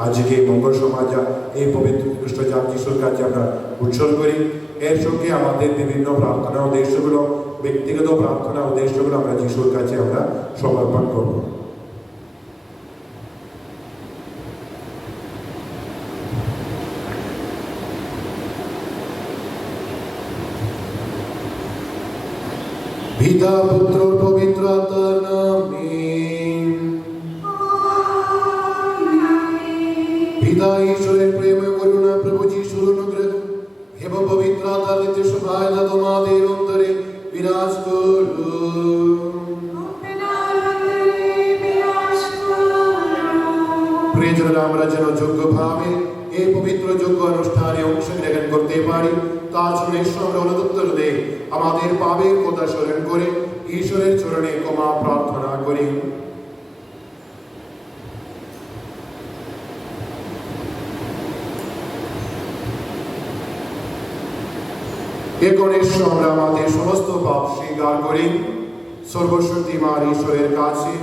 आज के मंगल समाज এই পবিত্র খ্রিস্ট জাত যিশুর কাছে আমরা উৎসর্গ করি। এর সঙ্গে আমাদের বিভিন্ন প্রার্থনা উদ্দেশ্যগুলো, ব্যক্তিগত প্রার্থনা উদ্দেশ্যগুলো আমরা যিশুর কাছে আমরা সমর্পণ করব। পিতা পুত্র পবিত্র আত্মার নামে। পিতা ঈশ্বরের প্রেম ও করুণা, প্রভু যিশুর অনুগ্রহ এবং পবিত্র আত্মার নিত্য সহায়তা তোমাদের অন্তরে বিরাজ করুন। প্রিয়জনেরা, আমরা যেন যোগ্যভাবে এই পবিত্র যোগ্য অনুষ্ঠানে অংশগ্রহণ করতে পারি, তার জন্য ঈশ্বরের অনুদত্তর দেয় আমাদের পাপের কথা স্মরণ করে ঈশ্বরের চরণে ক্ষমা প্রার্থনা করি। এখন ঈশ্বর আমরা আমাদের সমস্ত পাপ স্বীকার করি সর্বশক্তিমান ঈশ্বরের কাছে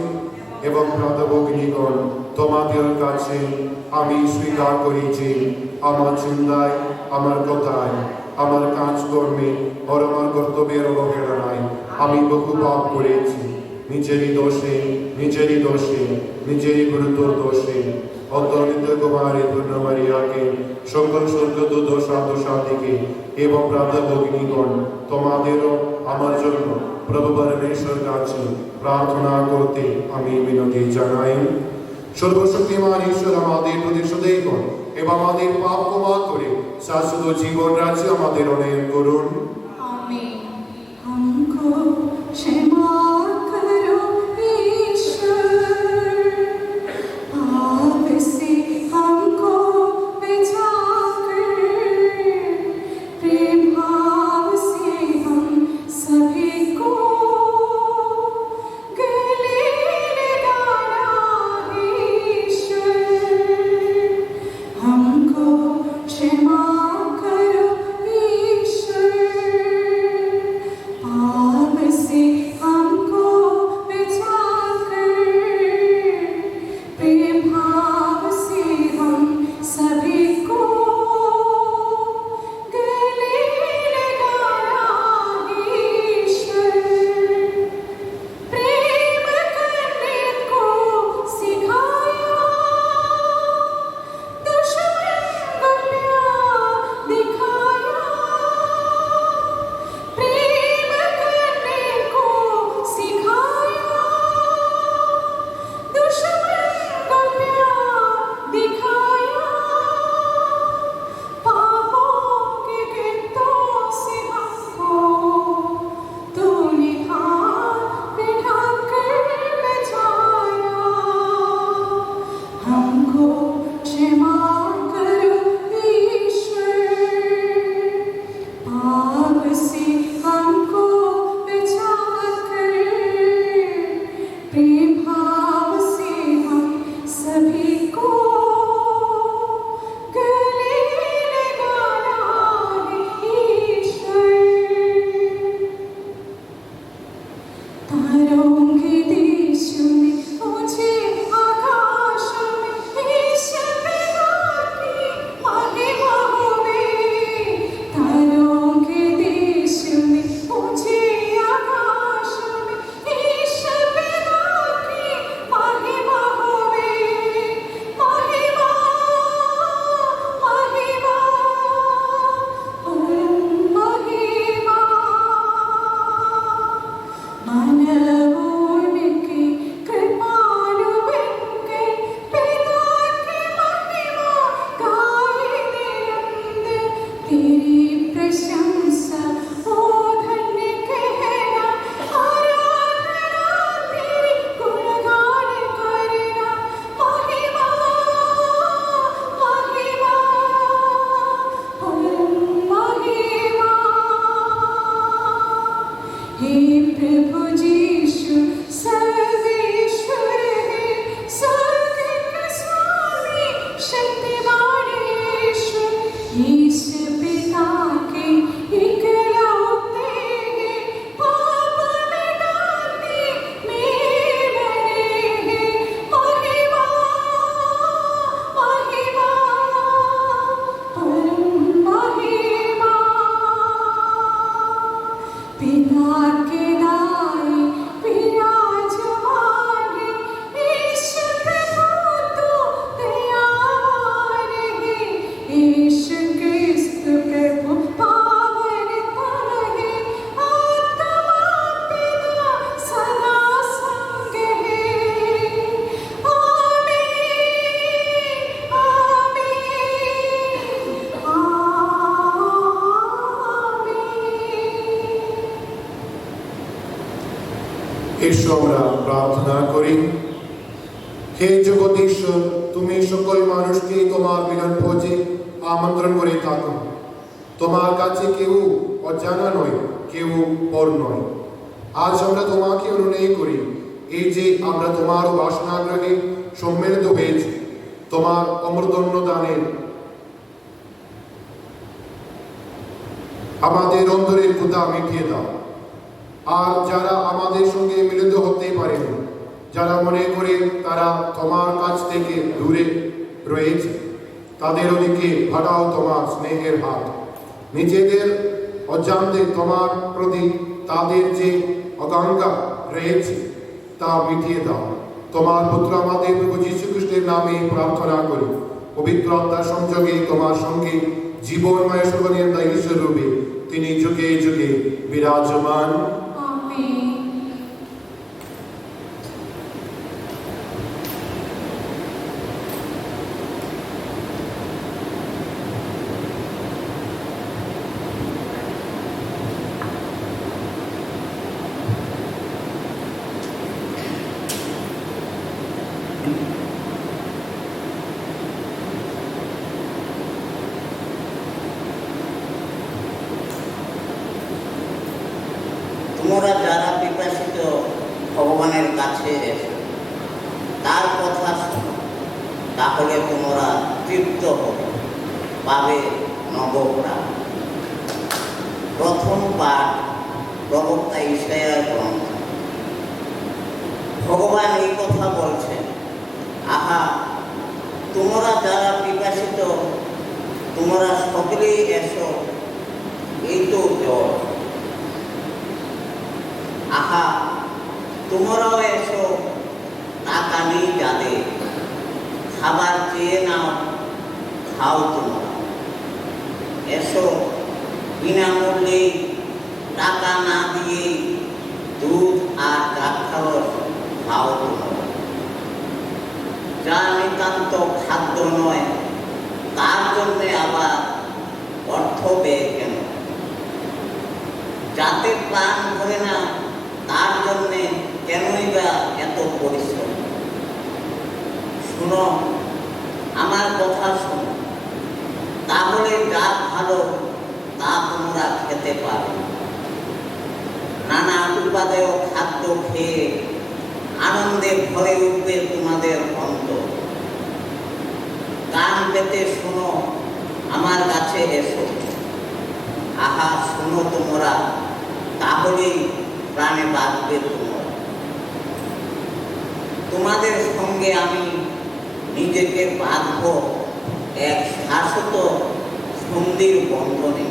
এবং প্রাতভগ্নিগণ তোমাদের কাছে আমি স্বীকার করি যে আমার চিন্তায়, আমার কথায়, আমার কাজকর্মে আর আমার কর্তব্যের অবহেলনায় আমি বহু পাপ করেছি। নিজেরই দোষে, নিজেরই গুরুতর দোষে অত্যন্ত কুমারী পূর্ণ মারিয়াকে, সকল স্বর্গদূত সাধুসাথীকে এবং প্রাতভগ্নিগণ তোমাদেরও আমার জন্য প্রভু পরমেশ্বর কাছে প্রার্থনা করতে আমি বিনতি জানাই। সর্বশক্তিমান ঈশ্বর আমাদের প্রতি সদয় হন এবং আমাদের পাপ ক্ষমা করে শাশ্বত জীবন রাজ্যে আমাদের অনেক করুন। आमीन। हमको क्षमा करो ईश्वर, पाप से हमको बचाकर, प्रेम भाव से हम सभी को गले लगाना ईश्वर। हमको क्षमा करो ईश्वर। প্রার্থনা করি। হে জগদীশ্বর, তুমি সকল মানুষকে তোমার মিলন ভোজে আমন্ত্রণ করে থাকো। তোমার কাছে কেউ অজানা নয়, কেউ পর নয়। আজ আমরা তোমাকে অনুনয় করি, এই যে আমরা তোমার বাসনাগ্রহে সম্মিলিত হয়েছি, তোমার অমৃতন্য দানের আমাদের অন্তরের ক্ষুধা মিটিয়ে দাও। আর যারা আমাদের সঙ্গে মিলিত হতে পারেনি, যারা মনে করে তারা তোমার কাছ থেকে দূরে রয়েছে, তাদের ওদিকে বাড়াও তোমার স্নেহের হাত। নিজেদের অজান্তে তোমার প্রতি তাদের যে আকাঙ্ক্ষা রয়েছে তা মিটিয়ে দাও। তোমার পুত্র আমাদের প্রভু যীশু খ্রিস্টের নামে প্রার্থনা করি। পবিত্র আত্মার সংযোগে তোমার সঙ্গে জীবনময় সর্বনিয়ন্তা ঈশ্বর রূপে তিনি যুগে যুগে বিরাজমান। আমেন। তোমরা যারা পিপাসিত ভগবানের কাছে এসো, তার কথা শোনো, তাহলে তোমরা তৃপ্ত হবে, পাবে নবপ্রাণ। প্রথম পাঠ প্রবক্তা ইসাইয়ার গ্রন্থ। ভগবান এই কথা বলছেন, আহা, তোমরা যারা পিপাসিত, তোমরা সকলেই এসো, এই তো জল। আহা, তোমরাও এসো, টাকা নেই যাদের, খাবার চেয়ে নাও, খাও তোমরা। এসো, বিনামূল্যে টাকা না দিয়ে দুধ আর দ্রাক্ষারস খাও তোমরা। যা নিতান্ত খাদ্য নয়, তার জন্যে আবার অর্থ ব্যয় কেন? যাতে প্রাণ ভরে না, তার জন্যে কেনই বা এত পরিশ্রম? শুনো, আমার কথা শোনো, তাহলে যা ভালো তা তোমরা খেতে পারো। নানা উপাদেয় খাদ্য খেয়ে আনন্দে ভরে উঠবে তোমাদের অন্তর। কান পেতে শোনো, আমার কাছে এসো। আহা, শোনো তোমরা, তাহলেই প্রাণে বাঁচবে তোমরা। তোমাদের সঙ্গে আমি নিজেকে বাঁধব এক শাশ্বত সন্ধির বন্ধনে।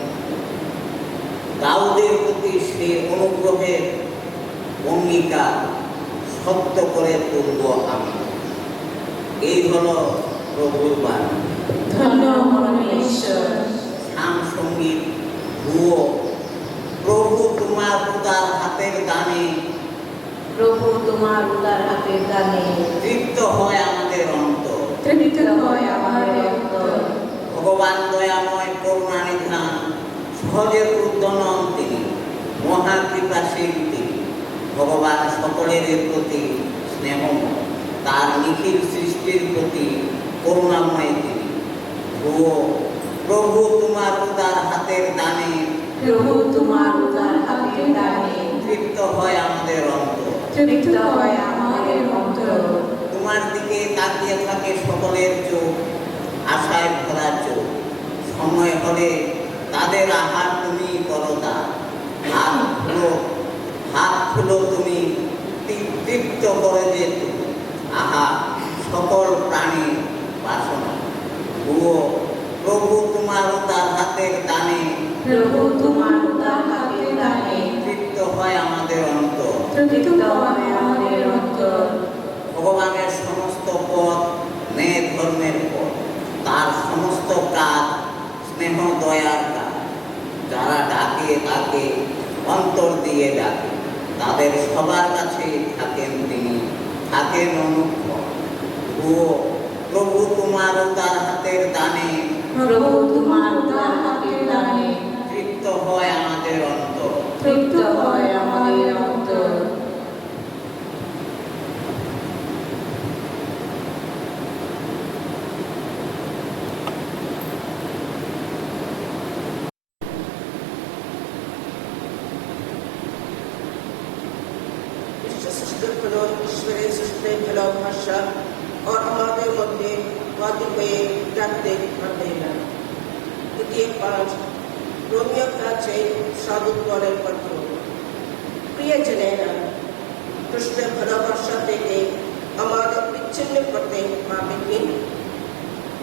দাউদের প্রতি সে অনুগ্রহের অঙ্গীকার সত্য করে তুলব আমি। এই হলো প্রভুর বাণী। ধন্য হন ঈশ্বর। নাম সঙ্গীত ভুয়ো। প্রভু তোমার উদার হাতের দানে, প্রভু তোমার উদার হাতের দানে তৃপ্ত হয় আমাদের অন্তর। তৃপ্ত হয় আমাদের অন্তর। ভগবান দয়াময় করুণানিধান, সহজের উদ্যনন তিনি, মহাকৃপাশীল তিনি। ভগবান সকলের প্রতি স্নেহময়, তার নিখিল সৃষ্টির প্রতি করুণাময় তিনি। ভুয়ো। প্রভু তোমার উদার হাতের দানে, প্রভু তোমার উদার হাতের দানে তৃপ্ত হয় আমাদের অন্তর। তৃপ্ত হয় আমাদের অন্তর। তোমার দিকে তাকিয়ে থাকে সকলের চোখ, আশায় ভরা চোখ। সময় হলে তাদের আহার তুমি করো দান। হাত খুলো তুমি, তৃপ্ত করে যে তুমি। আহা, সকল প্রাণী বাসনা। ভুয়ো। প্রভু তোমার উদার হাতের দানে, প্রভু তোমার উদার হাতের দানে তৃপ্ত হয় আমাদের অন্তর। তৃপ্ত হয় আমাদের অন্তর। ভগবানের সমস্ত পথ ন্যায় ধর্মের পথ, তার সমস্ত কাজ স্নেহ দয়ার কাজ। যারা ডাকে তাকে অন্তর দিয়ে ডাকে, তাদের সবার কাছে থাকেন তিনি, থাকেন অনুগ্রহ। ভুয়ো। প্রভু তোমার উদার হাতের দানে, প্রভু তোমার উদার হাতের দানে তৃপ্ত হয় আমাদের অন্তর। তৃপ্ত হয় আমাদের অন্তর। ভালোবাসা और हमारे मध्य वादी হয়ে जाते পারবে না। দ্বিতীয় 5 রোমিও কাছে সাধুত্বের পত্র। প্রিয়জনেরা, কৃষ্ণের ভালোবাসা থেকে আমাদের বিচ্ছিন্ন করতে পারবে কি?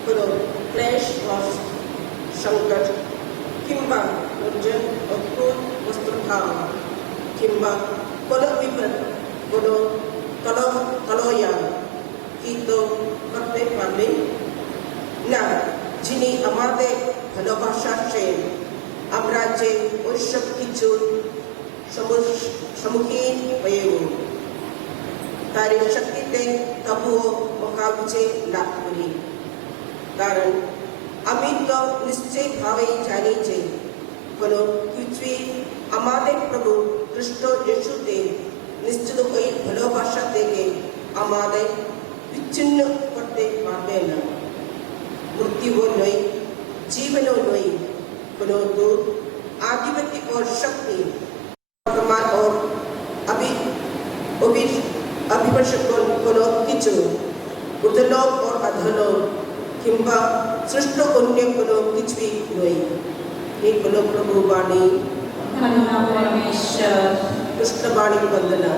কোনো ক্লেশ বা সংকট কিংবা নির্জন অদ্ভুত বস্তুভাব কিংবা কোনো বিপদ, কোনো তলয়ান কি তো করতে পারবে না? যিনি আমাদের ভালোবাসা সে আমরা যে ওইসব কিছুর সম্মুখীন হয়েও তার শক্তিতে তবুও মোকাবিলা লাভ করি। কারণ আমি তো নিশ্চয়ভাবেই জানি যে কোনো কিছুই আমাদের প্রভু খ্রিস্ট যিশুতে নিশ্চিত হয়ে ভালোবাসা থেকে আমাদের বিচ্ছিন্ন করতে পারবে না। মৃত্যুও নয়, জীবনও নয়, কোনো দূর आधिपत्य और शक्ति वर्तमान और अभिवर्षक कोनो किचु उदलोक और अधलोक किंबा सृष्ट अन्य कोनो किचुई नोई। ये कोनो प्रभु वाणी परमेश्वर कृष्ण वाणी वंदना।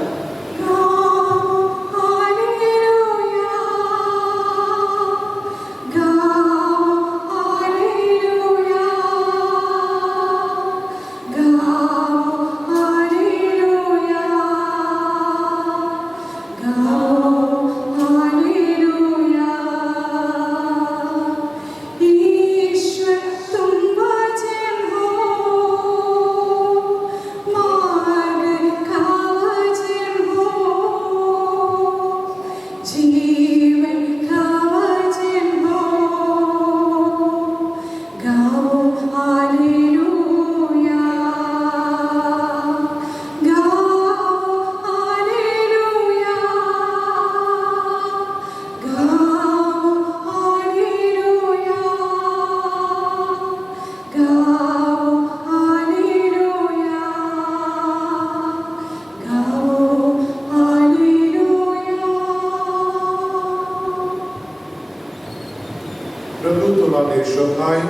প্রভু তোমাদের সহায়,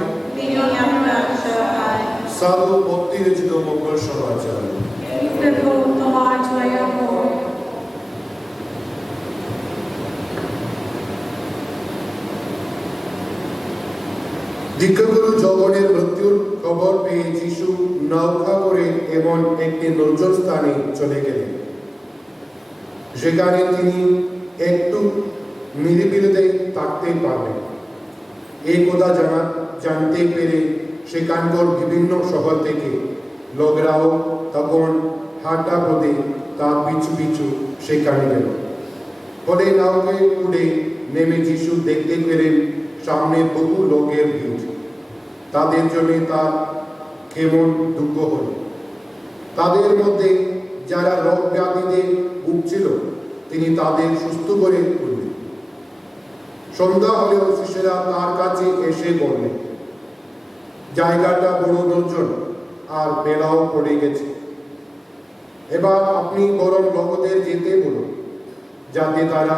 সাধু ভক্তি রচিত মঙ্গল সমাচার। प्रभु তোমার জয় হোক। দীক্ষাগুরু জগনের মৃত্যুর খবর পেয়ে যিশু নৌকা করে এমন একটি নির্জন স্থানে চলে গেলেন, যেখানে তিনি একটু নিরিবিলিতে থাকতে পারবেন। এই কথা জানতে পেরে সেখানকার বিভিন্ন শহর থেকে লোকরাও তখন হাঁটা পথে তার পিছু পিছু সেখানে গেল। ফলে নৌকায় উঠে নেমে যিশু দেখতে পেলেন সামনে বহু লোকের ভিড়। তাদের জন্য তার কেমন দুঃখ হল। তাদের মধ্যে যারা রোগ ব্যাধিতে ভুগছিল তিনি তাদের সুস্থ করে তুললেন। সন্ধ্যা হলেও শিষ্যরা তার কাছে এসে বললেন, জায়গাটা বড় নির্জন আর বেলাও পড়ে গেছে, এবার আপনি বরং লোকদের যেতে বলুন, যাতে তারা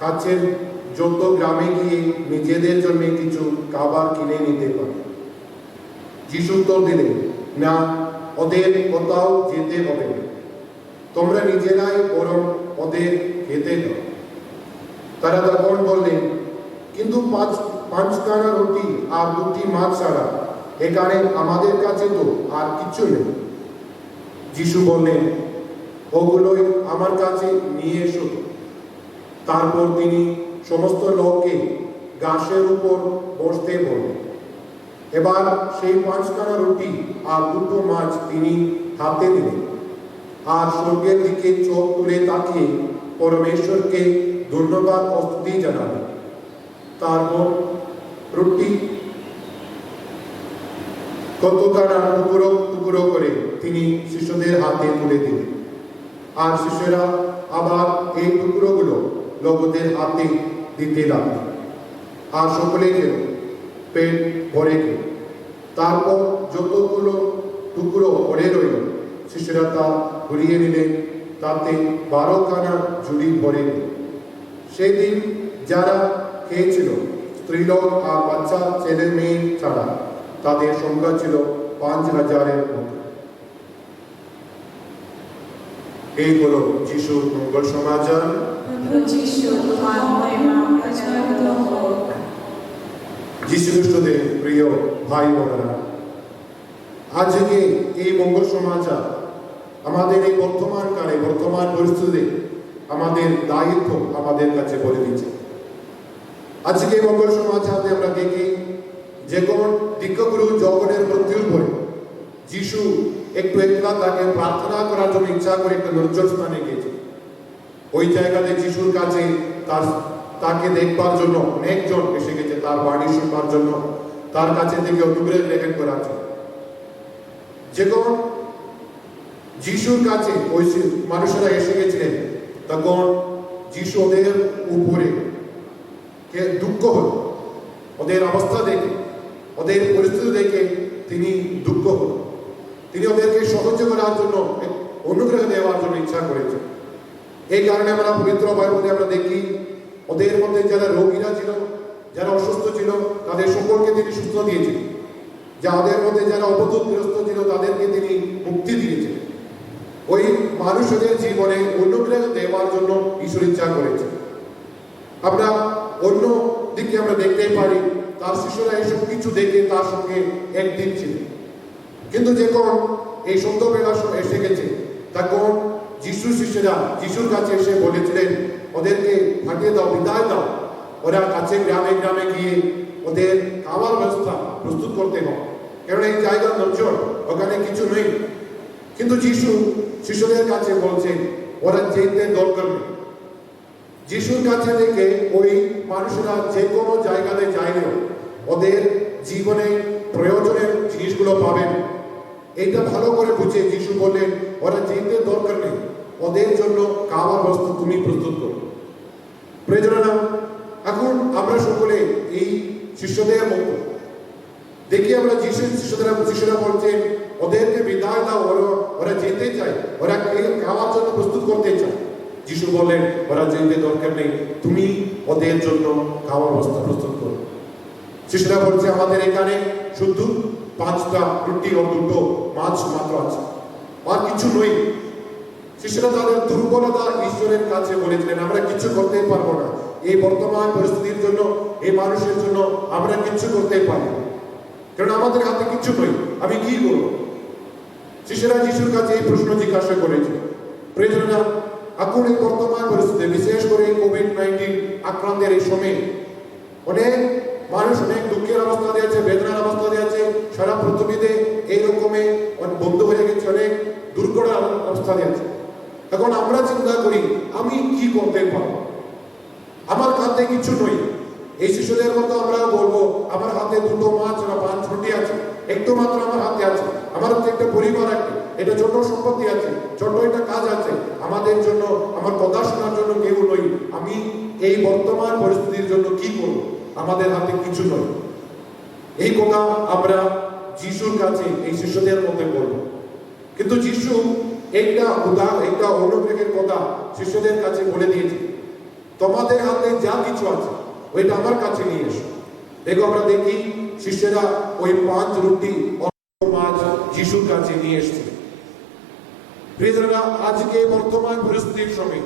কাছের যত গ্রামে গিয়ে নিজেদের জন্য কিছু খাবার কিনে নিতে পারে। যিশু তো দিলেন, না, ওদের কোথাও যেতে হবে না, তোমরা নিজেরাই বরং ওদের খেতে দাও। তারা তখন বললেন, কিন্তু পাঁচখানা রুটি আর 2টি মাছ ছাড়া এখানে আমাদের কাছে তো আর কিছু নেই। যিশু বললেন, ওগুলোই আমার কাছে নিয়ে এসো। তারপর তিনি সমস্ত লোককে ঘাসের উপর বসতে বললেন। এবার সেই 5খানা রুটি আর 2টো মাছ তিনি হাতে দিলেন, আর স্বর্গের দিকে চোখ তুলে তাকিয়ে পরমেশ্বরকে ধন্যবাদ ও স্তুতি জানালেন। তারপর রুটি কতখানা টুকরো টুকরো করে তিনি শিষ্যদের হাতে তুলে দিলেন, আর শিষ্যরা আবার এই টুকরোগুলো লোকদের হাতে দিতে লাগলেন, আর সকলে খেল, পেট ভরে খেল। তারপর যতগুলো টুকরো পড়ে রইল শিষ্যরা তা ঘুরিয়ে নিলেন, তাতে 12খানা ঝুড়ি ভরে গেল। সেই দিন যারা খেয়েছিল স্ত্রীলোক আর বাচ্চা ছেলে মেয়ে ছাড়া তাদের সংখ্যা ছিল 5,000-এর মতো। এই হলো যিশুর মঙ্গল সমাচার। যিশু খ্রিস্টদের প্রিয় ভাই বোনেরা, আজকে এই মঙ্গল সমাচার আমাদের এই বর্তমান কালে বর্তমান পরিস্থিতিতে আমাদের দায়িত্ব আমাদের কাছে বলে দিচ্ছে। আজকে এই মঙ্গল সমাচারে আমরা দেখি যে কোন দীক্ষাগুরু জগনের মৃত্যুর পরে যিশু একটু একলা তাকে প্রার্থনা করার জন্য ইচ্ছা করে একটা নির্জন স্থানে গিয়েছে। ওই জায়গাতে যিশুর কাছে তাকে দেখবার জন্য অনেকজন এসে গেছে, তার বাণী শুনবার জন্য, তার কাছে থেকে অনুগ্রহ গ্রহণ করার জন্য। যখন যিশুর কাছে ওই মানুষেরা এসে গেছিলেন তখন যিশু ওদের উপরে দুঃখ হল, ওদের অবস্থা দেখে, ওদের পরিস্থিতি দেখে তিনি দুঃখ হল। তিনি ওদেরকে সাহায্য করার জন্য, অনুগ্রহ দেওয়ার জন্য ইচ্ছা করেছেন। এই কারণে আমরা পবিত্র বাইবেলে আমরা দেখি ওদের মধ্যে যারা রোগীরা ছিল, যারা অসুস্থ ছিল, তাদের সকলকে তিনি সুস্থ দিয়েছেন। যাদের মধ্যে যারা অবদূতগ্রস্ত ছিল তাদেরকে তিনি মুক্তি দিয়েছেন। ওই মানুষদের জীবনে অনুগ্রহ দেওয়ার জন্য ঈশ্বর ইচ্ছা করেছেন। আমরা অন্য দিকে আমরা দেখতেই পারি তার শিশুরা এইসব কিছু দেখে তার সঙ্গে একদিন ছিল, কিন্তু যখন এই সন্ধ্যাবেলা এসে গেছে তখন যিশুর শিষ্যরা যিশুর কাছে এসে বলেছিলেন ওদেরকে ফাটিয়ে দাও, বিদায় দাও। ওরা কাছে গ্রামে গ্রামে গিয়ে ওদের খাওয়ার ব্যবস্থা প্রস্তুত করতে হয়, কারণ এই জায়গা নির্জন, ওখানে কিছু নেই। কিন্তু যিশু শিশুদের কাছে বলছেন ওরা যেতে দরকার নেই। যিশুর কাছে থেকে ওই মানুষরা যে কোনো জায়গাতে যাইলেও ওদের জীবনে প্রয়োজনের জিনিসগুলো পাবেন। এইটা ভালো করে বুঝে যিশু বললেন ওরা যেতে দরকার নেই, ওদের জন্য খাওয়ার বস্তু তুমি প্রস্তুত করো। প্রিয়জনেরা, এখন আমরা সকলে এই শিষ্যদের মতো দেখি আমরা যিশুর শিষ্যরা বলছেন ওদেরকে বিদায় দাও, ওরা যেতে চায়, ওরা খাওয়ার জন্য প্রস্তুত করতে চায়। যিশু বলেন ওরা যেতে দরকার নেই, তুমি ওদের জন্য খাওয়ার বস্তু প্রস্তুত করো। শিষ্যরা বলছে আমাদের এখানে শুধু 5টা রুটি ও 2টো মাছ মাত্র আছে, আর কিছু নই। শিষ্যরা তাদের দুর্বলতা ঈশ্বরের কাছে বলেছিলেন আমরা কিছু করতে পারবো না, এই বর্তমান পরিস্থিতির জন্য, এই মানুষের জন্য আমরা কিছু করতে পারি না, কারণ আমাদের হাতে কিছু নই, আমি কি করবো? শিষ্যরা যিশুর কাছে এই প্রশ্ন জিজ্ঞাসা করেছে। প্রিয়জনেরা, এখন এই বর্তমান পরিস্থিতি, বিশেষ করে কোভিড-19 আক্রান্তের এই সময়ে অনেক মানুষ অনেক দুঃখের অবস্থাতে আছে, বেদনার অবস্থাতে আছে। সারা পৃথিবীতে এইরকমে বন্ধ হয়ে গেছে, অনেক দুর্ঘটনার অবস্থাতে আছে। এখন আমরা চিন্তা করি আমি কি করতে পারবো, আমার হাতে কিছু নই। এই শিশুদের মতো আমরাও বলবো আমার হাতে 2টো মাছ বা 5 রুটি আছে, একটু মাত্র আমার হাতে আছে, আমার হাতে একটা পরিবার আছে, এটা ছোট সম্পত্তি আছে, ছোট একটা কাজ আছে, আমাদের জন্য, আমার কথা শোনার জন্য কেউ নই। আমি এই বর্তমান পরিস্থিতির জন্য কি করব? আমাদের হাতে কিছু নয়। এই কথা আমরা যিশুর কাছে এই শিষ্যদের মধ্যে বলবো। কিন্তু যিশু একটা অনুগ্রহের কথা শিষ্যদের কাছে বলে দিয়েছে, তোমাদের হাতে যা কিছু আছে ওইটা আমার কাছে নিয়ে এসো। দেখো আমরা দেখি শিষ্যরা ওই 5 রুটি ও মাছ যিশুর কাছে নিয়ে এসছে। প্রিয়জনেরা, আজকে বর্তমান পরিস্থিতির সময়,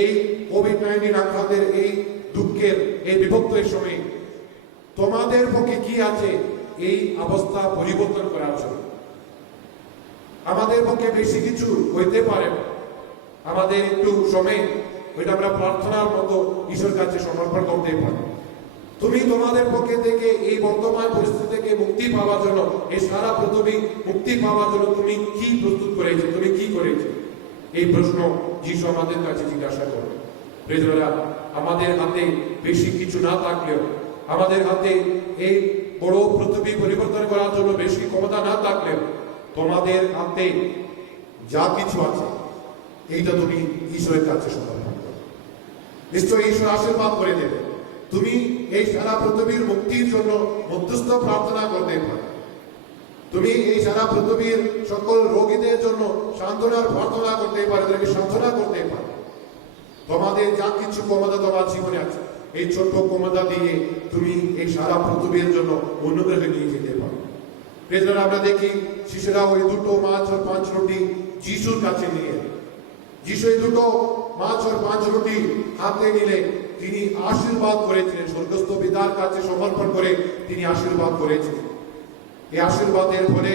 এই কোভিড-19 আক্রান্তের এই দুঃখের এই বিভক্তের সময় তোমাদের পক্ষে কি আছে এই অবস্থা পরিবর্তন করার জন্য? আমাদের পক্ষে বেশি কিছু হইতে পারে, আমাদের একটু সময় ওইটা আমরা প্রার্থনার মতো ঈশ্বর কাছে সমর্পণ করতে পারি। তুমি তোমাদের পক্ষে থেকে এই বর্তমান পরিস্থিতি থেকে মুক্তি পাওয়ার জন্য, এই সারা পৃথিবী মুক্তি পাওয়ার জন্য তুমি কি প্রস্তুত করেছো, তুমি কি করেছো? এই প্রশ্ন যিশু আমাদের কাছে জিজ্ঞাসা করে। প্রিয়জনেরা, আমাদের হাতে বেশি কিছু না থাকলেও, আমাদের হাতে এই বড় পৃথিবী পরিবর্তন করার জন্য বেশি ক্ষমতা না থাকলেও, তোমাদের হাতে যা কিছু আছে এইটা তুমি ঈশ্বরের কাছে সমর্পণ করো। নিশ্চয়ই ঈশ্বর আশীর্বাদ করে দেবে। তুমি এই সারা পৃথিবীর মুক্তির জন্য মধ্যস্থ প্রার্থনা করতে পারো। তুমি এই সারা পৃথিবীর সকল রোগীদের জন্য সান্ত্বনার প্রার্থনা করতে পারো, তাদেরকে সান্ত্বনা করতে পারো। তোমাদের যা কিছু ক্ষমতা তোমার জীবনে আছে, এই ছোট্ট ক্ষমতা দিয়ে তুমি এই সারা পৃথিবীর জন্য অনুগ্রহে নিয়ে যেতে পারো। প্রিয়জনেরা, আমরা দেখি শিশুরা ওই 2 মাছ আর 5 রুটি যিশুর কাছে নিয়ে, যিশু এই 2 মাছ আর 5 রুটি হাতে নিলে তিনি আশীর্বাদ করেছিলেন, স্বর্গস্থ পিতার কাছে সমর্পণ করে তিনি আশীর্বাদ করেছিলেন। এই আশীর্বাদের ফলে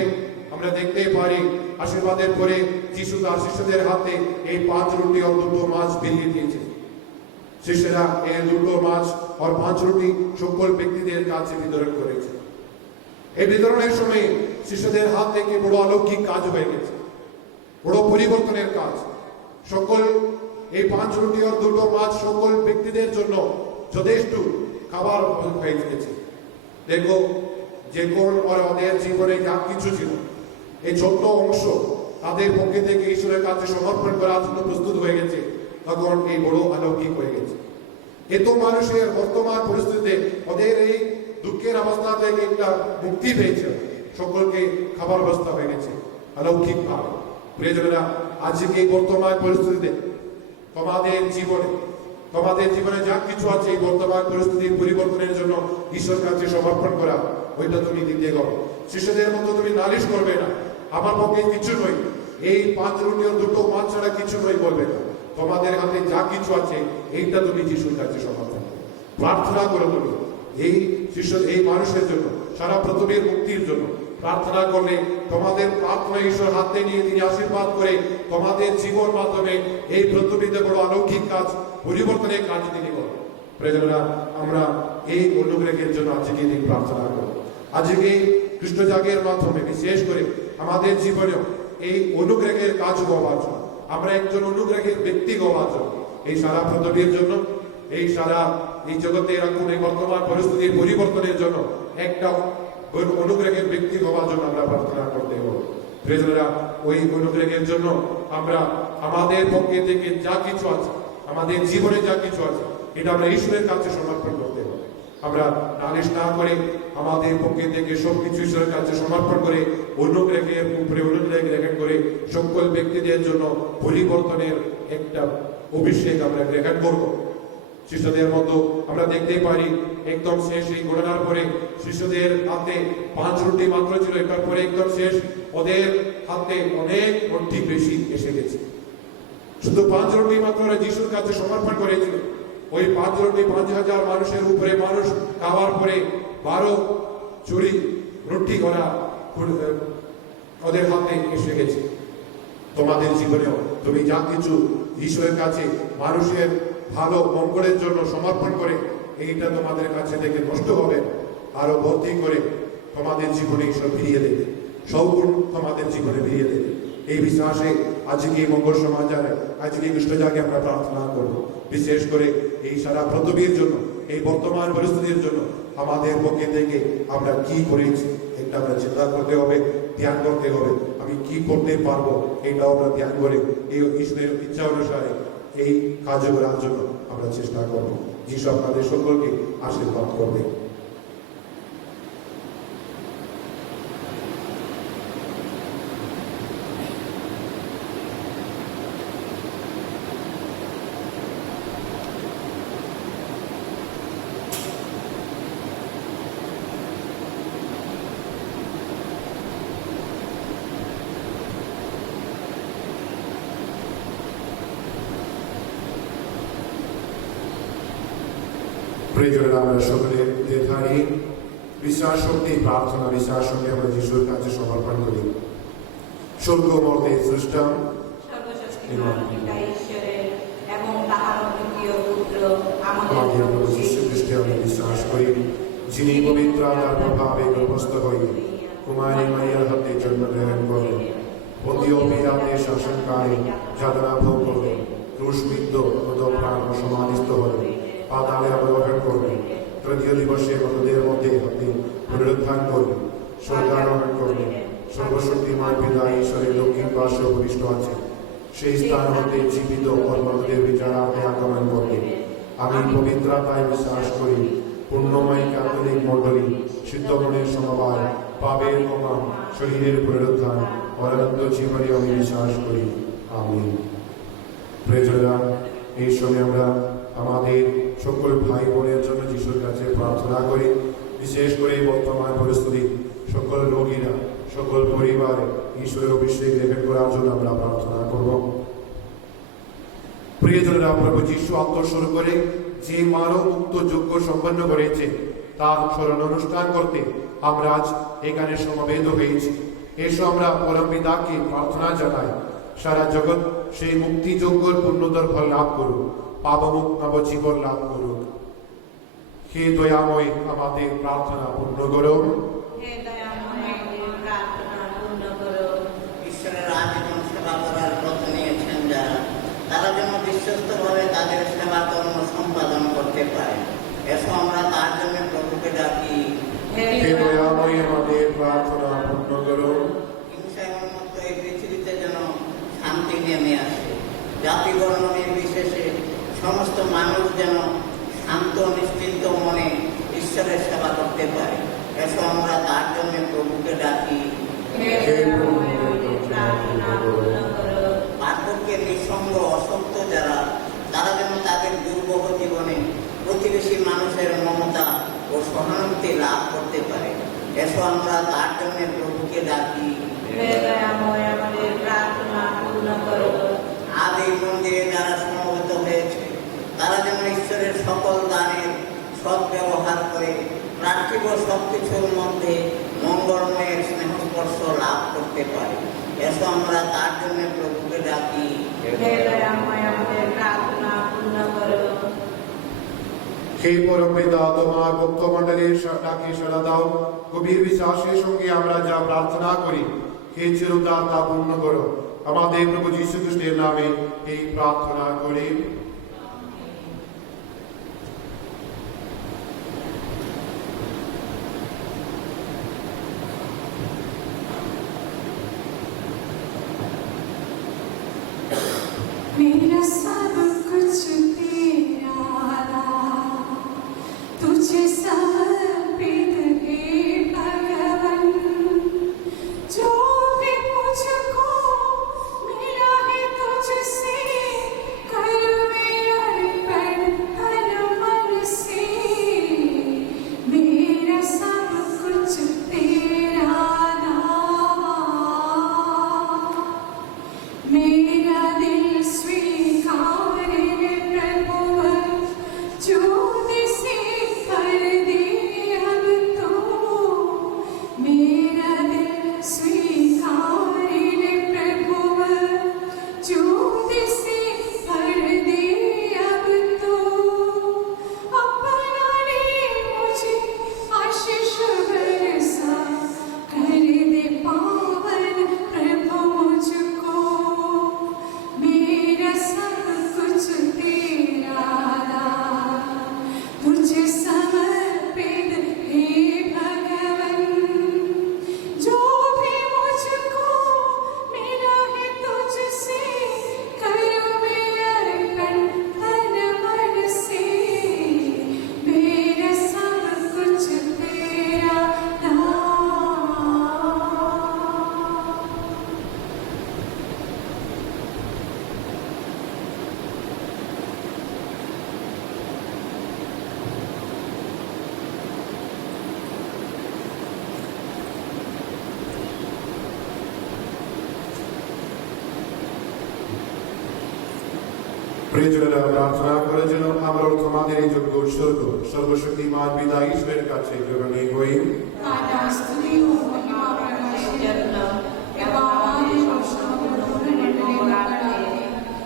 আমরা দেখতে পারি, আশীর্বাদের পরে যিশু তার শিষ্যদের হাতে এই 5 রুটি আর 2 মাছ বিলিয়ে দিয়েছে। শিষ্যরা এই 2 মাছ আর 5 রুটি সকল ব্যক্তিদের কাছে বিতরণ করেছে। এই বিতরণের সময় শিষ্যদের হাত থেকে বড় অলৌকিক কাজ হয়ে গেছে, বড় পরিবর্তনের কাজ। সকল এই 5 রুটি আর 2 মাছ সকল ব্যক্তিদের জন্য যথেষ্ট খাবার হয়ে গেছে। দেখো, যে কোন ওদের জীবনে যা কিছু ছিল, এই ছোট্ট অংশ তাদের পক্ষে থেকে ঈশ্বরের কাছে সমর্পণ করার জন্য প্রস্তুত হয়ে গেছে, তখন এই বড় অলৌকিক হয়ে গেছে। এত মানুষের বর্তমান পরিস্থিতিতে ওদের এই দুঃখের অবস্থা থেকে একটা মুক্তি পেয়েছে, সকলকে খাবার ব্যবস্থা হয়ে গেছে অলৌকিক ভাবে। প্রিয়জনেরা, আজকে এই বর্তমান পরিস্থিতিতে তোমাদের জীবনে যা কিছু আছে, এই বর্তমান পরিস্থিতির পরিবর্তনের জন্য ঈশ্বরের কাছে সমর্পণ করা, ওইটা তুমি দিতে গো। শিশুদের মতো তুমি নালিশ করবে না, আমার পক্ষে কিছু নই, এই 5 রুটি আর 2 মাছ ছাড়া কিছু নই বলবে না। তোমাদের হাতে যা কিছু আছে এইটা তুমি যিশুর কাছে সমর্পণ করো, প্রার্থনা করো। তুমি এই শিষ্য, এই মানুষের জন্য, সারা পৃথিবীর মুক্তির জন্য প্রার্থনা করলে তোমাদের প্রার্থনা ঈশ্বর হাতে নিয়ে তিনি আশীর্বাদ করে তোমাদের জীবন মাধ্যমে এই পৃথিবীতে বড় অলৌকিক কাজ, পরিবর্তনের কাজ তিনি করেন। প্রিয়জনেরা, আমরা এই অনুগ্রহের জন্য আজকে তিনি প্রার্থনা করব। আজকে খ্রিস্ট জাগের মাধ্যমে বিশেষ করে আমাদের জীবনেও এই অনুগ্রহের কাজ হওয়ার জন্য, আমরা একজন অনুগ্রহের ব্যক্তি হওয়ার জন্য, এই সারা পৃথিবীর জন্য, এই সারা এই জগতে এরকম এই বর্তমান পরিস্থিতির পরিবর্তনের জন্য একটা অনুগ্রহের ব্যক্তি হওয়ার জন্য আমরা প্রার্থনা করতে হবে। প্রিয়জনেরা, ওই অনুগ্রহের জন্য আমরা আমাদের পক্ষে থেকে যা কিছু আছে, আমাদের জীবনে যা কিছু আছে, এটা আমরা ঈশ্বরের কাছে সমর্পণ করতে হবে। আমরা নালিশ না করে আমাদের পক্ষে থেকে সবকিছু ঈশ্বরের কাছে সমর্পণ করে অনুগ্রহের উপরে অনুগ্রহ গ্রহণ করে সকল ব্যক্তিদের জন্য পরিবর্তনের একটা অভিষেক আমরা গ্রহণ করব। শিষ্যদের মতো আমরা দেখতে পারি, একদম শেষ এই ঘটনার পরে শিষ্যদের হাতে 5 রুটি মাত্র ছিল, এটার পরে একদম শেষ ওদের হাতে অনেক রুটি বেশি এসে গেছে। শুধু 5 রুটি মাত্র যিশুর কাছে সমর্পণ করেছিল। ওই 5 রুটি 5000 মানুষের উপরে মানুষ খাওয়ার পরে 12 চুরি রুটি করা ওদের হাতে এসে গেছে। তোমাদের জীবনেও তুমি যা কিছু ঈশ্বরের কাছে মানুষের ভালো মঙ্গলের জন্য সমর্পণ করে, এইটা তোমাদের কাছে থেকে নষ্ট হবে, আরো ভর্তি করে তোমাদের জীবনে ঈশ্বর ফিরিয়ে দেবে, সৌগুণ তোমাদের জীবনে ফিরিয়ে দেবে। এই বিশ্বাসে আজকে মঙ্গল সমাচারে, আজকে খ্রিস্ট জাগে আমরা প্রার্থনা করব। বিশেষ করে এই সারা পৃথিবীর জন্য, এই বর্তমান পরিস্থিতির জন্য আমাদের পক্ষে থেকে আমরা কি করেছি এটা আমরা চিন্তা করতে হবে, ধ্যান করতে হবে। আমি কি করতে পারবো এইটাও আমরা ধ্যান করে এই ঈশ্বরের ইচ্ছা অনুসারে এই কাজ করার জন্য আমরা চেষ্টা করবো। যিশু আপনাদের সকলকে আশীর্বাদ করবে। প্রিয়জনেরা, আমরা সকলে দেখাই বিশ্বাস শক্তি প্রার্থনা, বিশ্বাস সঙ্গে আমরা যিশুর কাছে সমর্পণ করি। স্বর্গ মর্তে স্রষ্টা এবং তাহার দ্বিতীয় পুত্র আমাদের প্রভু যীশু খ্রিস্টে আমি বিশ্বাস করি, যিনি পবিত্র আত্মার প্রভাবে গর্ভস্থ হয়ে কুমারী মাইয়ার হাতে জন্মগ্রহণ করেন, পন্তীয় পিলাতের শাসনকালে যাতনা ভোগ করলেন, ক্রুশবিদ্ধ প্রাণ সমাধিস্থ হলেন, পাতালে অবলোকন করলেন, তৃতীয় দিবসে মৃতদের মধ্যে হতে পুনরুত্থান করলেন, স্বর্গারোহণ করলেন, সর্বশক্তিমান পিতা ঈশ্বরের দক্ষিণ পার্শ্বে উপবিষ্ট আছে, সেই স্থান হতে জীবিত মৃতদের বিচারার্থে আগমন করলেন। আমি পবিত্রতায় বিশ্বাস করি, পুণ্যময় ক্যাথলিক মণ্ডলী, সিদ্ধ মনের সমবায়, পাপের ক্ষমা, শরীরের পুনরুত্থান, অনন্ত জীবনে আমি বিশ্বাস করি। আমিন। প্রিয়জনেরা, এই সময় আমরা আমাদের সকল ভাই বোনের জন্য যিশুর কাছে প্রার্থনা করি। বিশেষ করে বর্তমান পরিস্থিতি সকল রোগীরা, সকল পরিবার ঈশ্বরের অভিষেক গ্রহণ করার জন্য আমরা প্রার্থনা করব। প্রিয়জনেরা, প্রভু যিশু আত্মস্বর করে যে মানব মুক্ত যজ্ঞ সম্পন্ন করেছে তার স্মরণ অনুষ্ঠান করতে আমরা আজ এখানে সমবেত হয়েছি। এসো আমরা পরম পিতাকে প্রার্থনা জানাই, সারা জগৎ সেই মুক্তি যজ্ঞর পূর্ণতর ফল লাভ করুক, পাপমুক্ত নবজীবন লাভ করুক। হে দয়াময়, আমাদের প্রার্থনা পূর্ণ করো। ঈশ্বরের আজীবন সেবা করার ব্রত নিয়েছেন যারা, তারা যেন বিশ্বস্তভাবে তাদের সেবা কর্ম সম্পাদন করতে পারে। এসো আমরা তার জন্য প্রভুকে ডাকি। হে দয়াময়, আমাদের প্রার্থনা পূর্ণ করো। হিংসায় উন্মুক্ত এই পৃথিবীতে যেন শান্তি নেমে আসে। জাতি বর্ণ নির্বিশেষে সমস্ত মানুষ যেন শান্ত নিশ্চিন্ত মনে ঈশ্বরের সেবা করতে পারে। এসো আমরা তার জন্য প্রভুকে ডাকি। পার্বত্যে নিঃসঙ্গ অসত্য যারা, তারা যেন তাদের দুর্বহ জীবনে প্রতিবেশী মানুষের মমতা ও সহানুভূতি লাভ করতে পারে। এসো আমরা তার জন্য প্রভুকে ডাকি। আজ এই মন্দিরে যারা সমবেত হয়েছে তারা যেন ঈশ্বরের সকল দানের সদ্ব্যবহার করে পার্থিব সবকিছুর মধ্যে মঙ্গলময়ের স্নেহস্পর্শ লাভ করতে পারে। এসো আমরা তার জন্য প্রভুকে ডাকি। হে পরম পিতা, তোমার ভক্ত মণ্ডলীর ডাকে সাড়া দাও। গভীর বিশ্বাসের সঙ্গে আমরা যা প্রার্থনা করি, হে চিরকাল তা পূর্ণ করো। আমাদের প্রভু যীশু খ্রিস্টের নামে এই প্রার্থনা করি। मेरा सब कुछ तेरा, तुझे समर्पित है भगवन। जो भी मुझको मिला है तुझसे, कर मैं अर्पण तन मन से। मेरा सब कुछ तेरा दावा, मेरा दिल स्वीकार ले प्रभु, जो दिसे कर दे अब तो। मेरा दिल स्वीकार ले प्रभु, जो दिसे कर दे अब तो। अपना ले मुझे आशीष बरसा, कर दे पावन प्रभु मुझको। मेरा सब कुछ तेरा दान, तुझे समर्पित हे भगवन। जो भी मुझको मिला है तुझसे, करूं मैं अर्पण तन मन से। मेरा सब कुछ तेरा दान। প্রিয়জনেরা, প্রার্থনা করার জন্য আমরা তোমাদের এই যোগ্য উৎসর্গ সর্বশক্তিমান পিতা ঈশ্বরের কাছে গ্রহণীয় হই।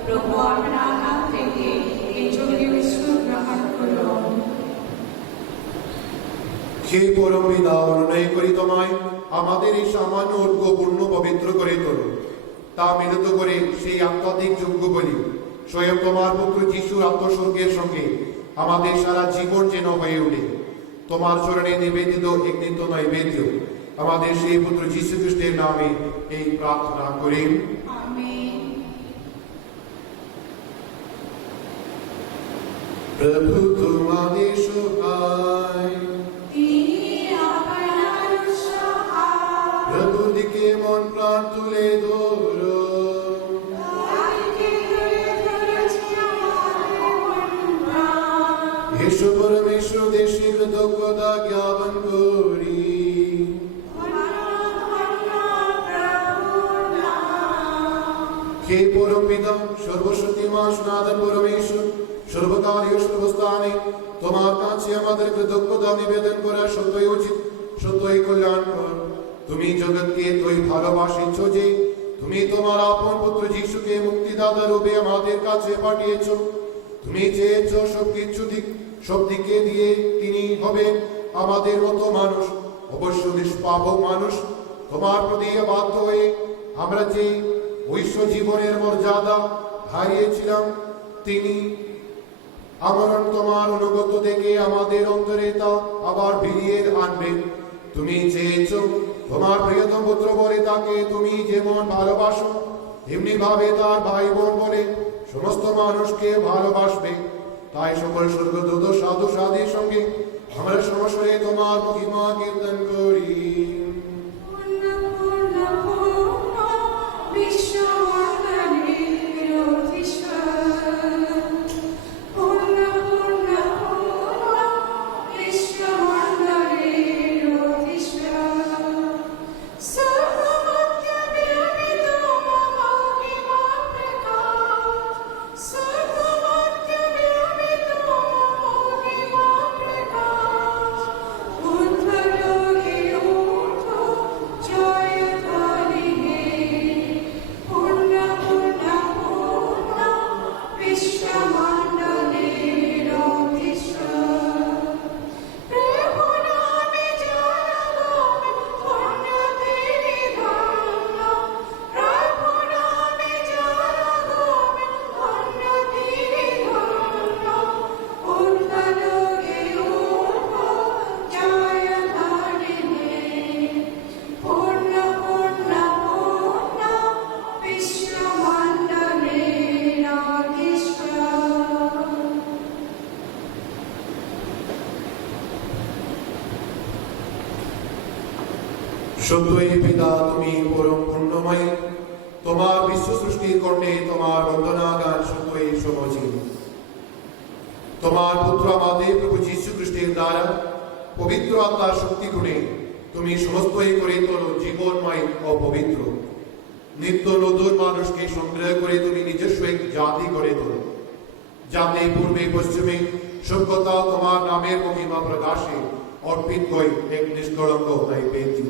প্রভু আপনার হাত থেকে এই যজ্ঞ উৎসর্গ গ্রহণ করুন। হে পরম পিতা, অনুনয় করি তোমায় আমাদের এই সামান্য ঐক্য পূর্ণ পবিত্র করে তোলো। তা মিলিত করে সেই আধ্যাত্মিক যজ্ঞ বলি স্বয়ং তোমার পুত্র যিশুর আত্মস্বর্গের সঙ্গে আমাদের সারা জীবন যেন হয়ে ওঠে তোমার চরণে নিবেদিত এক নিত্য নৈবেদ্য। আমাদের সেই পুত্র যীশু খ্রিস্টের নামে এই প্রার্থনা করি। আমেন। প্রভু তোমাদের সহায়, প্রভু দিকে মন প্রাণ তুলে ধরো। তাকে ধরে ধরেছি আমার ईश्वर परमेश्वर देशे कृतज्ञता ज्ञापन करी हे परम पिता सर्वशक्तिमान सनातन परमेश्वर সর্বকালীয় সর্বস্থানে তোমার কাছে আমাদের কৃতজ্ঞতা নিবেদন করা সত্যই উচিত, সত্যই কল্যাণকর। তুমি জগৎকে তুই ভালোবাসিছ যে তুমি তোমার আপন পুত্র যিশুকে মুক্তিদাতা রূপে আমাদের কাছে পাঠিয়েছ। তুমি চেয়েছ সব দিকে দিয়ে তিনি হবে আমাদের মতো মানুষ, অবশ্য নিষ্পাপক মানুষ। তোমার প্রতি বাধ্য হয়ে আমরা যে ঐশ্ব জীবনের মর্যাদা হারিয়েছিলাম, তিনি আমরণ তোমার অনুগত থেকে আমাদের অন্তরে তা আবার ফিরিয়ে আনবেন। তুমি চেয়েছ তোমার প্রিয়তম পুত্র বলে তাকে তুমি যেমন ভালোবাসো তেমনি ভাবে তার ভাই বোন বলে সমস্ত মানুষকে ভালোবাসবে। তাই সকল স্বর্গদূত সাধু সাধের সঙ্গে আমরা সমস্বরে তোমার মহিমা কীর্তন করি। সত্যই পিতা তুমি পরম পুণ্যময়, তোমার বিশ্ব সৃষ্টির কর্ণে তোমার বন্দনা গান সত্যই সমচীন। তোমার পুত্র আমাদের প্রভু যীশু খ্রিস্টের দ্বারা পবিত্র আত্মার শক্তি গুণে তুমি সমস্তই করে তোলো জীবনময় ও পবিত্র। নিত্য নতুন মানুষকে সংগ্রহ করে তুমি নিজস্ব এক জাতি করে তোলো, যাতে পূর্বে পশ্চিমে সভ্যতা তোমার নামের মহিমা প্রকাশে অর্পিত হয়ে এক নিষ্কলঙ্ক হয়ে পেয়েছি।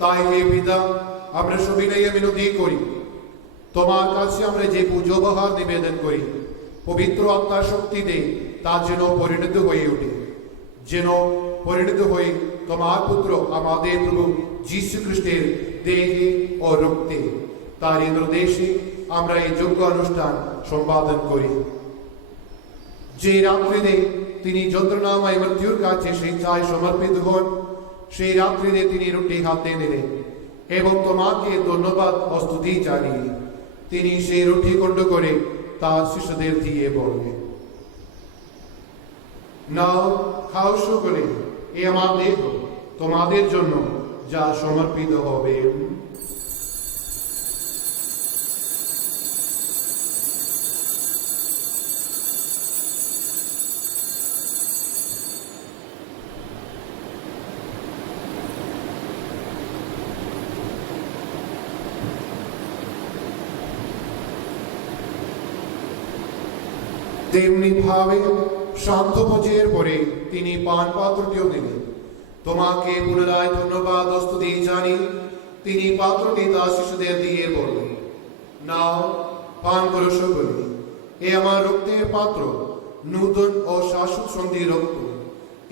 তাই হে পিতা, আমরা সবিনয়ে মিনতি করি, তোমার কাছে আমরা যে পূজোপহার নিবেদন করি পবিত্র আত্মার শক্তিতে তা যেন পরিণত হয়ে ওঠে, যেন পরিণত হয়ে তোমার পুত্র আমাদের প্রভু যীশু খ্রিস্টের দেহে ও রক্তে। তার নির্দেশে আমরা এই যোগ্য অনুষ্ঠান সম্পাদন করি। যে রাত্রিতে তিনি যন্ত্রণাময় মৃত্যুর কাছে স্বেচ্ছায় সমর্পিত হন, সেই রাত্রিতে তিনি রুটি হাতে নিলেন এবং তোমাকে ধন্যবাদ ও স্তুতি জানিয়ে তিনি সেই রুটি খণ্ড করে তার শিষ্যদের দিয়ে বললেন, নাও খাও সকলে, এ আমার দেহ তোমাদের জন্য যা সমর্পিত হবে। তেমনি ভাবে শান্ত ভোজের পরে তিনি পান পাত্রটিও দিলেন। তোমাকে পুনরায় ধন্যবাদ ও স্তুতি জানি তিনি পাত্রটি তার শিশুদের দিয়ে বললেন, নাও পান করো সকলে, এ আমার রক্তের পাত্র, নূতন ও শাশ্বত সন্ধির রক্ত।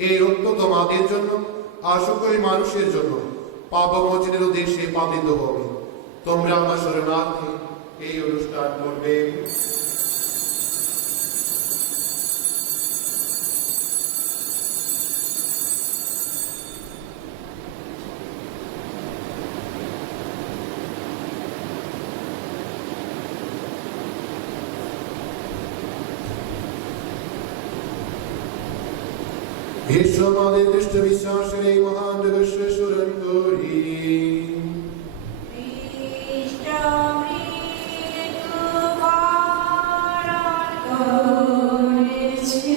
এই রক্ত তোমাদের জন্য আর সকল মানুষের জন্য পাপমোচনের উদ্দেশ্যে পালিত হবে। তোমরা আমার শরণার্থে এই অনুষ্ঠান করবে। ঈশ্বর আমাদের দৃষ্ট বিশ্বাসের এই মহান রহস্য স্মরণ করি। করেছে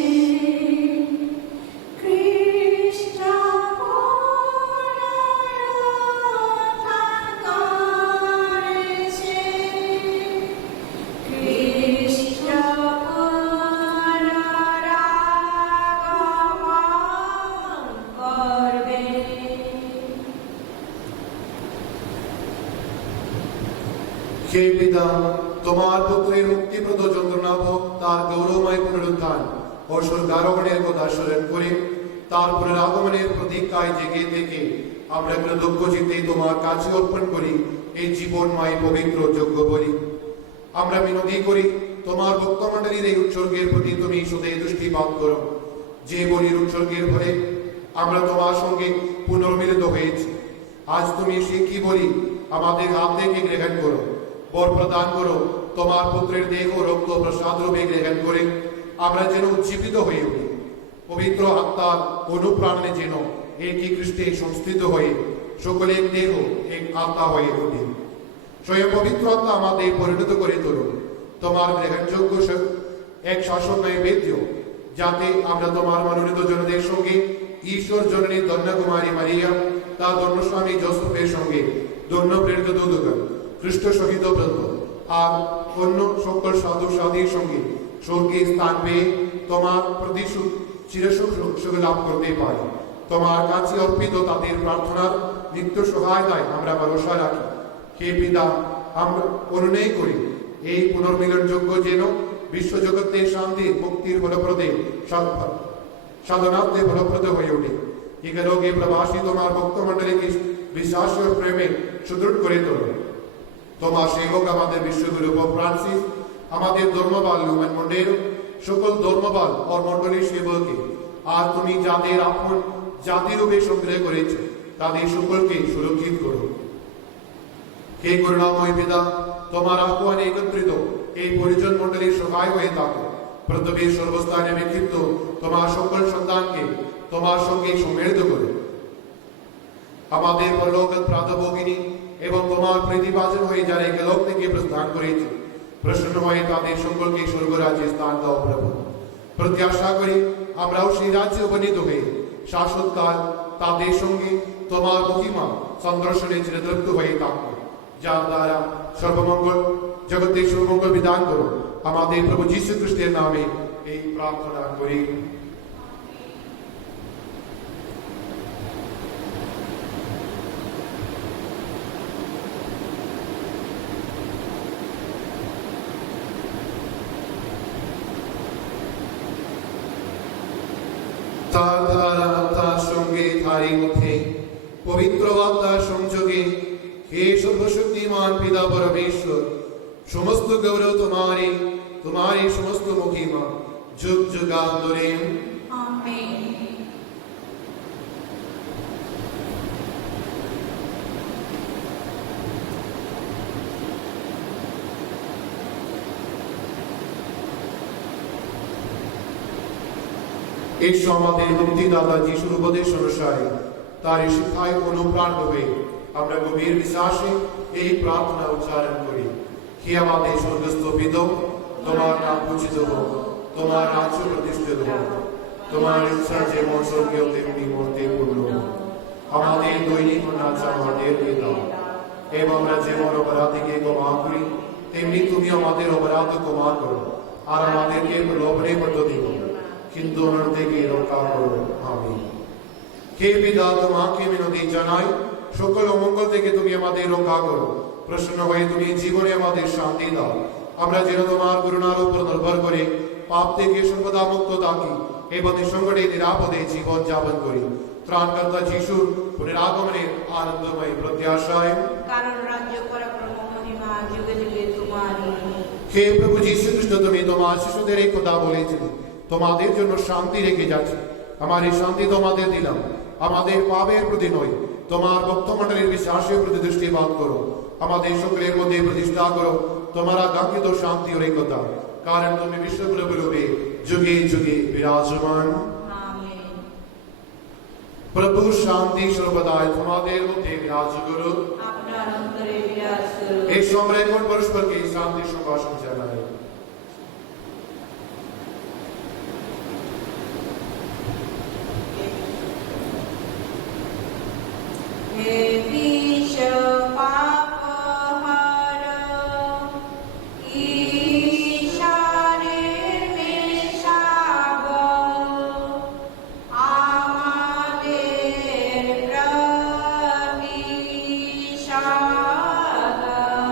হে পিতা, তোমার পুত্রের মুক্তিপ্রদ যন্ত্রণা ভোগ, তার গৌরবময় পুনরুত্থান ও স্বর্গারোহণের কথা স্মরণ করে তার পুনরাগমনের প্রতীক্ষায় জেগে থেকে আমরা কৃতজ্ঞ চিত্তে তোমার কাছে অর্পণ করি এই জীবনময় পবিত্র যজ্ঞ বলি। আমরা মিনতি করি তোমার ভক্তমণ্ডলীর এই উৎসর্গের প্রতি তুমি সদে দৃষ্টিপাত করো। যে বলির উৎসর্গের ফলে আমরা তোমার সঙ্গে পুনর্মিলিত হয়েছি, আজ তুমি সে কি বলি আমাদের হাত থেকে গ্রহণ করো, বর প্রদান করো। তোমার পুত্রের দেহ রক্ত প্রসাদ রূপে গ্রহণ করে আমরা যেন উজ্জীবিত হয়ে উঠি, পবিত্র আত্মার অনুপ্রাণে যেন একই খ্রিস্টে সংস্থিত হয়ে সকলে এক দেহ এক আত্মা হয়ে উঠি। স্বয়ং পবিত্র আত্মা আমাদের পরিণত করে তোলো তোমার গ্রহণযোগ্য এক শাসক নৈবেদ্য, যাতে আমরা তোমার মনোনীত জনদের সঙ্গে ঈশ্বর জননী ধন্য কুমারী মারিয়া, তার ধন্য স্বামী জোসেফের সঙ্গে ধন্য প্রেরিত দূতগণ, খ্রিস্ট সহিত ব্রত আর অন্য সকল সাধু সাধীর সঙ্গে স্বর্গে স্থান পেয়ে তোমার প্রতিশোধ চিরসুখ লাভ করতে পারি। তোমার কাছে অর্পিত তাদের প্রার্থনার নিত্য সহায়তায় আমরা ভরসা রাখি। হে পিতা, আমরা অনুনয় করি এই পুনর্মিলনযোগ্য যেন বিশ্বজগতে শান্তি মুক্তির ফলপ্রদে সাধনার্থে ফলপ্রদ হয়ে ওঠে। ইহলোকে প্রবাসী তোমার ভক্তমণ্ডলীকে বিশ্বাস ও প্রেমে সুদৃঢ় করে তোলো। তোমার সেবক আমাদের বিশ্বগুরু পোপ ফ্রান্সিস, আমাদের ধর্মবাল লুমেন মন্ডের, সকল ধর্মবাল ও মন্ডলীর সেবককে আর তুমি যাদের আপন জাতিরূপে সংগ্রহ করেছ তাদের সকলকে সুরক্ষিত করো। হে করুণাময় পিতা, তোমার আহ্বানে একত্রিত এই পরিজন মন্ডলীর সহায় হয়ে থাকো। পৃথিবীর সর্বস্থানে বিক্ষিপ্ত তোমার সকল সন্তানকে তোমার সঙ্গে সম্মিলিত করো। আমাদের পরলোকগত প্রাতভোগিনী এবং তোমার প্রীতিভাজন হয়ে যারা এলোক থেকে প্রস্থান করেছে, প্রসন্ন হয়ে তাদের সকলকে স্বর্গরাজ্যে স্থান দাও প্রভু। প্রত্যাশা করি আমরাও সেই রাজ্যে উপনীত হয়ে শাশ্বতকাল তাদের সঙ্গে তোমার মহিমা সন্দর্শনে চিরতৃপ্ত হয়ে থাকবো, যার দ্বারা সর্বমঙ্গল জগতে সর্বমঙ্গল বিধান করো। আমাদের প্রভু যীশু খ্রিস্টের নামে এই প্রার্থনা করি। তার দ্বারা তার সঙ্গে তারই মধ্যে পবিত্র আত্মার সংযোগে হে সর্বশক্তিমান পিতা পরমেশ্বর, সমস্ত গৌরব তোমারই, তোমারই সমস্ত মহিমা যুগ যুগান্তরে। আমেন। এসো আমাদের মুক্তিদাতা যিশুর উপদেশ অনুসারে তার শিক্ষায় অনুপ্রাণিত হয়ে আমরা গভীর বিশ্বাসে এই প্রার্থনা উচ্চারণ করি। হে আমাদের স্বর্গস্থ পিতা, তোমার নাম পূজিত হোক, তোমার রাজ্য প্রতিষ্ঠিত হোক, তোমার ইচ্ছা যেমন স্বর্গে তেমনি মর্তে পূর্ণ হোক। আমাদের দৈনিক অন্যায্য আমাদেরকে দাও, এবং আমরা যেমন অপরাধীকে ক্ষমা করি তেমনি তুমি আমাদের অপরাধ ক্ষমা করো, আর আমাদেরকে প্রলোভনে পদ্ধতি করো, কিন্তু অনর থেকে রক্ষা করো। আমিন। হে পিতা, তোমাকে মিনতি জানাই, সকল অমঙ্গল থেকে তুমি আমাদের রক্ষা করো। প্রসন্ন হয়ে তুমি জীবনে আমাদের শান্তি দাও। আমরা যেন তোমার করুণার উপর নির্ভর করে পাপ থেকে সর্বদা মুক্ত থাকি এবং নিঃসঙ্কটে নিরাপদে জীবন যাপন করি। ত্রাণকর্তা যিশুর পুনরাগমনের আনন্দময় প্রত্যাশায়। কারণ রাজ্য পরাক্রম মহিমা যুগে যুগে তোমারই। হে প্রভু যীশু খ্রিস্ট, তুমি তোমার শিশুদের এই কথা বলেছিলে, তোমাদের জন্য শান্তি রেখে যাচ্ছে, আমার এই শান্তি তোমাদের দিলাম, আমাদের পাপের প্রতি নয়, তোমার ভক্তমণ্ডলীর বিশ্বাসের প্রতি দৃষ্টিপাত করো। আমাদের সকলের মধ্যে প্রতিষ্ঠা করো তোমার আকাঙ্ক্ষিত শান্তি ও একতা, কারণ তুমি বিশ্বগুলোরূপে যুগে যুগে বিরাজমান। আমেন। প্রভু শান্তি সর্বদাই তোমাদের মধ্যে বিরাজ করুক। আপনার অন্তরে বিরাজ করুন। এই সময় এখন পরস্পরকে শান্তি সম্ভাষণ জানাই। হে বিশ্ব পাপহার, ঈশ্বরের মেষাব, আমাদের প্রতি সদয়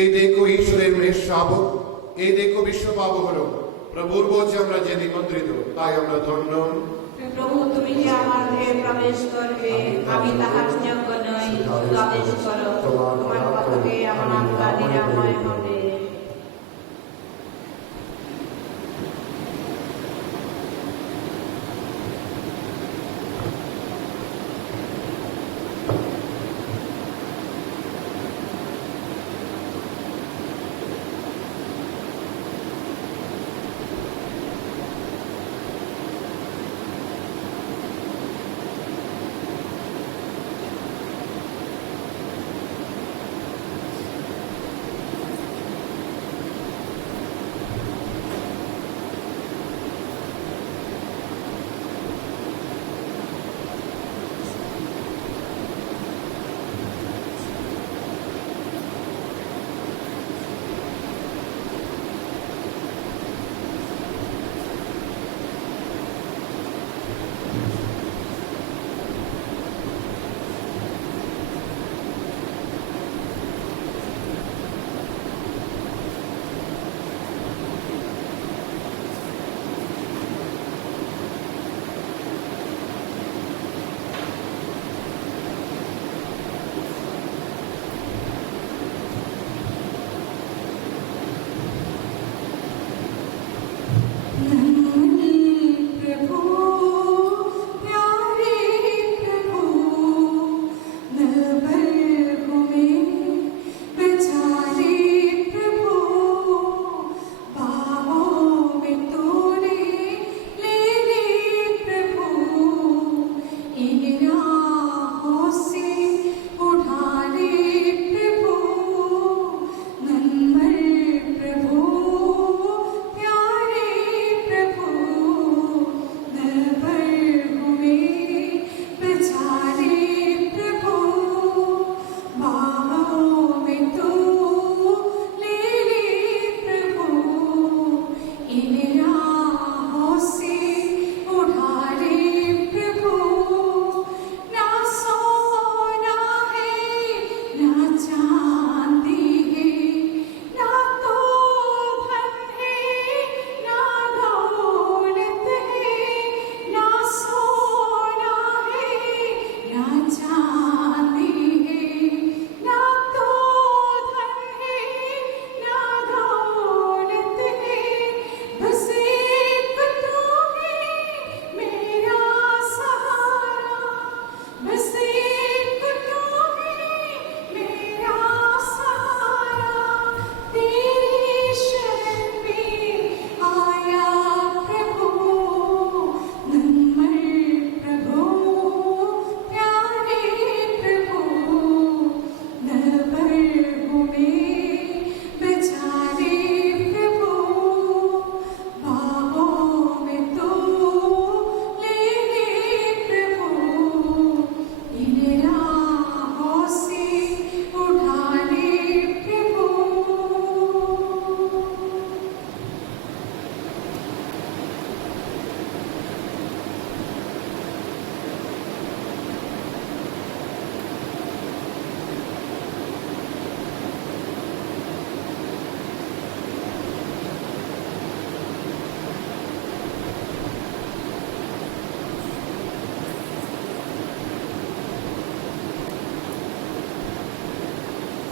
এই দেখো ঈশ্বরের মেষ শাবক, এই দেখো বিশ্ব পাবক হলো। প্রভুর বলছে আমরা যে নিমন্ত্রিত, তাই আমরা ধন্য। প্রভু, তুমি যে আমার গৃহে প্রবেশ করবে, আমি তাহার যোগ্য নই, শুধু আদেশ করো, তোমার কথাতে আমার আত্মা নিরাময় হবে।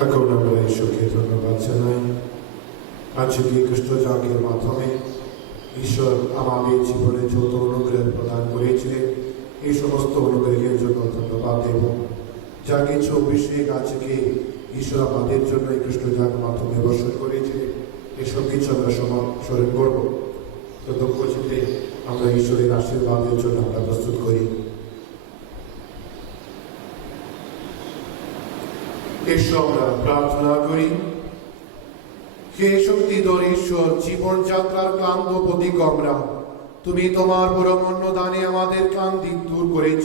এখন আমরা ঈশ্বরকে ধন্যবাদ জানাই। আজকে খ্রিস্টজাগের মাধ্যমে ঈশ্বর আমাদের জীবনে যত অনুগ্রহ প্রদান করেছিলেন, এই সমস্ত অনুগ্রহের জন্য ধন্যবাদ দেব। যা কিছু অভিষেক আজকে ঈশ্বর আমাদের জন্য এই খ্রিস্টজাগের মাধ্যমে বর্ষণ করেছিলেন, এসব কিছু আমরা স্মরণ করব। তো দুঃখ চিতে আমরা ঈশ্বরের আশীর্বাদের জন্য আমরা প্রস্তুত করি। এসো আমরা প্রার্থনা করি। হে শক্তিধর ঈশ্বর, জীবনযাত্রার ক্লান্ত প্রতীক আমরা, তুমি তোমার পরমান্ন দানে আমাদের ক্লান্তি দূর করেছ।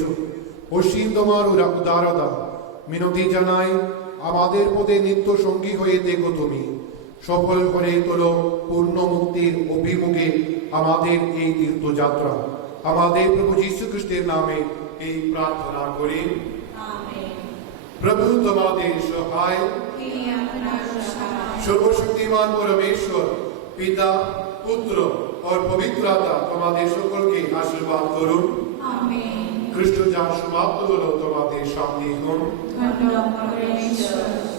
অসীম তোমার উদারতা, মিনতি জানাই আমাদের পথে নিত্য সঙ্গী হয়ে দেখো তুমি। সফল করে তোলো পূর্ণ মুক্তির অভিমুখে আমাদের এই তীর্থযাত্রা। আমাদের প্রভু যীশু খ্রিস্টের নামে এই প্রার্থনা করি। আমেন। প্রভু তোমাদের সহায়। তিনি আপনার सर्वशक्तिमान परमेश्वर पिता पुत्र और पवित्र आत्मा তোমাদের সকলকে আশীর্বাদ করুন। খ্রিস্ট যার সমাপ্ত হলো তোমাদের শান্তি হোক। ধন্যবাদ ঈশ্বর।